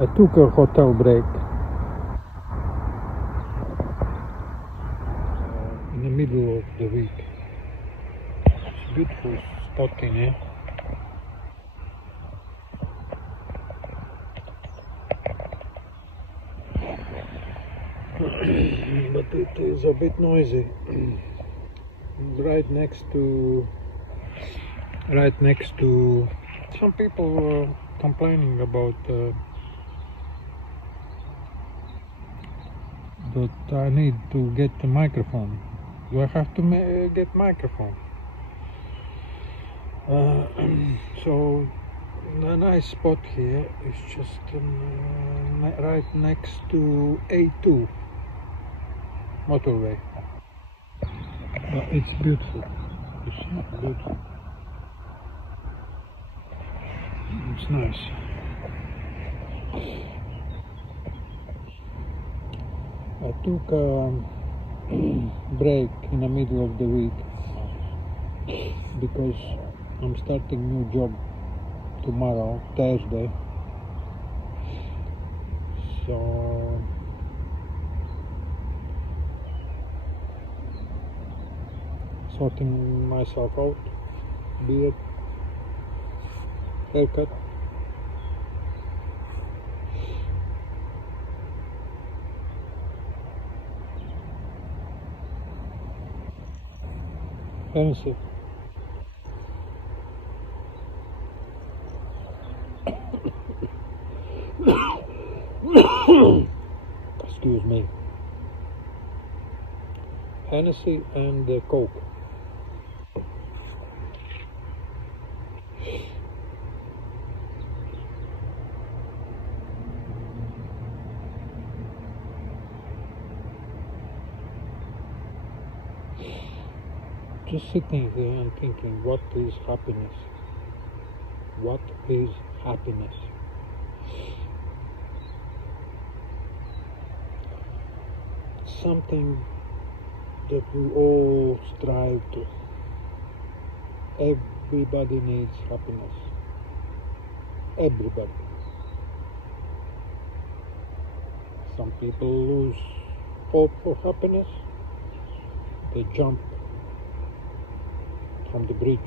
I took a hotel break in the middle of the week. It's a beautiful spot in here. But it is a bit noisy. right next to some people were complaining about that I need to get a microphone. Do I have to get microphone? So a nice spot here is just right next to A2 motorway. But it's beautiful. You see, beautiful. It's nice. I took a break in the middle of the week because I'm starting new job tomorrow, Thursday. So sorting myself out, beard, haircut. Fancy. Excuse me. Hennessy and Coke. Just sitting here and thinking, what is happiness? What is happiness? Something that we all strive to. Everybody needs happiness. Everybody. Some people lose hope for happiness. They jump from the bridge.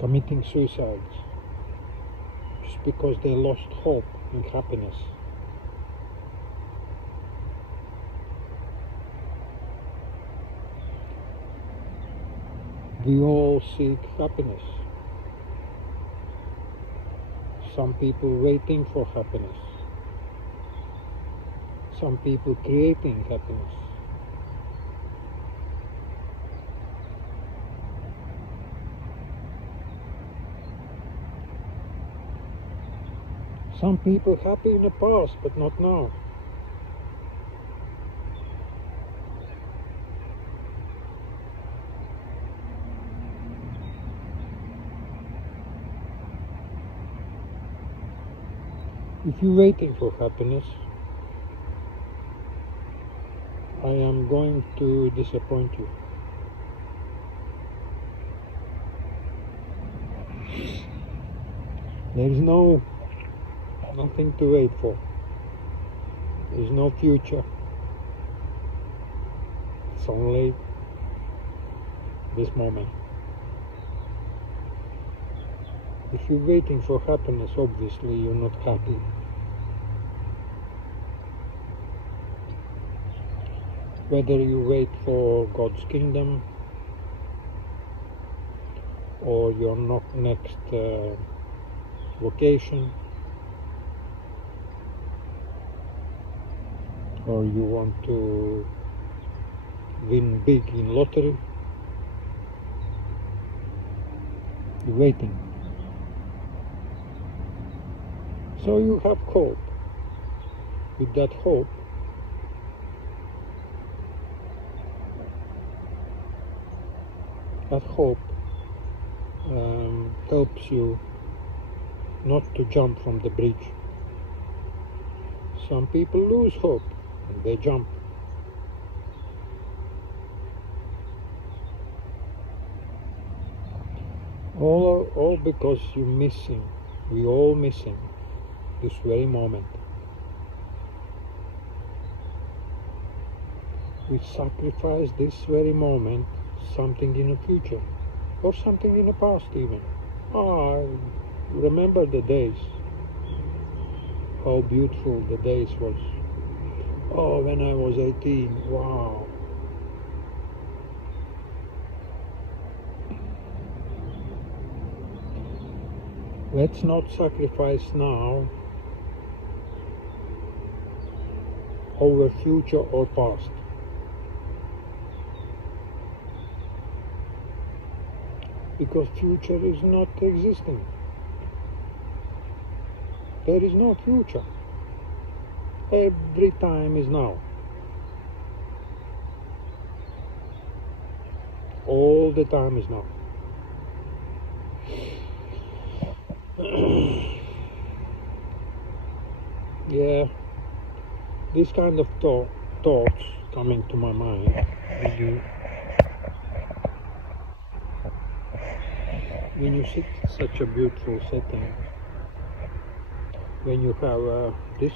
Committing suicides just because they lost hope in happiness. We all seek happiness. Some people waiting for happiness. Some people creating happiness. Some people happy in the past, but not now. If you're waiting for happiness, I am going to disappoint you. There is nothing to wait for. There is no future. It's only this moment. If you're waiting for happiness, obviously you're not happy. Whether you wait for God's kingdom or your next vacation, or you want to win big in lottery, you're waiting. So you have hope. With that hope, helps you not to jump from the bridge. Some people lose hope and they jump. All because you're missing, we all missing this very moment. We sacrifice this very moment, something in the future, or something in the past even. I remember the days, how beautiful the days was. Oh, when I was 18, wow. Let's not sacrifice now over future or past. Because future is not existing. There is no future. Every time is now. All the time is now. Yeah, this kind of thoughts coming to my mind when you sit such a beautiful setting, when you have this,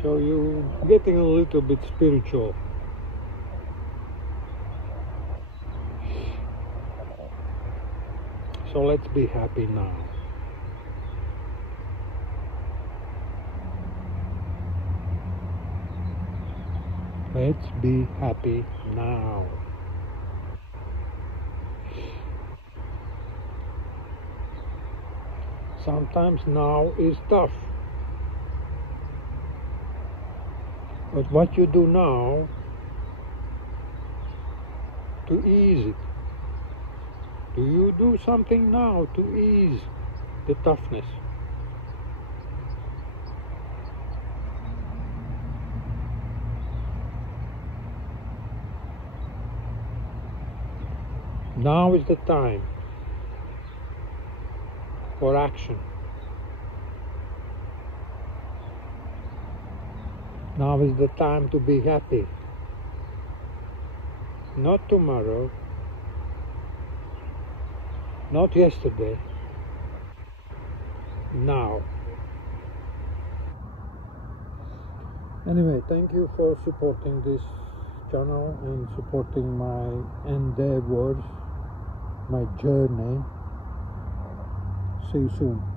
so you're getting a little bit spiritual. So let's be happy now. Let's be happy now. Sometimes now is tough. But what you do now to ease it? Do you do something now to ease the toughness? Now is the time for action. Now is the time to be happy. Not tomorrow, not yesterday, now. Anyway, thank you for supporting this channel and supporting my endeavors, my journey. See you soon.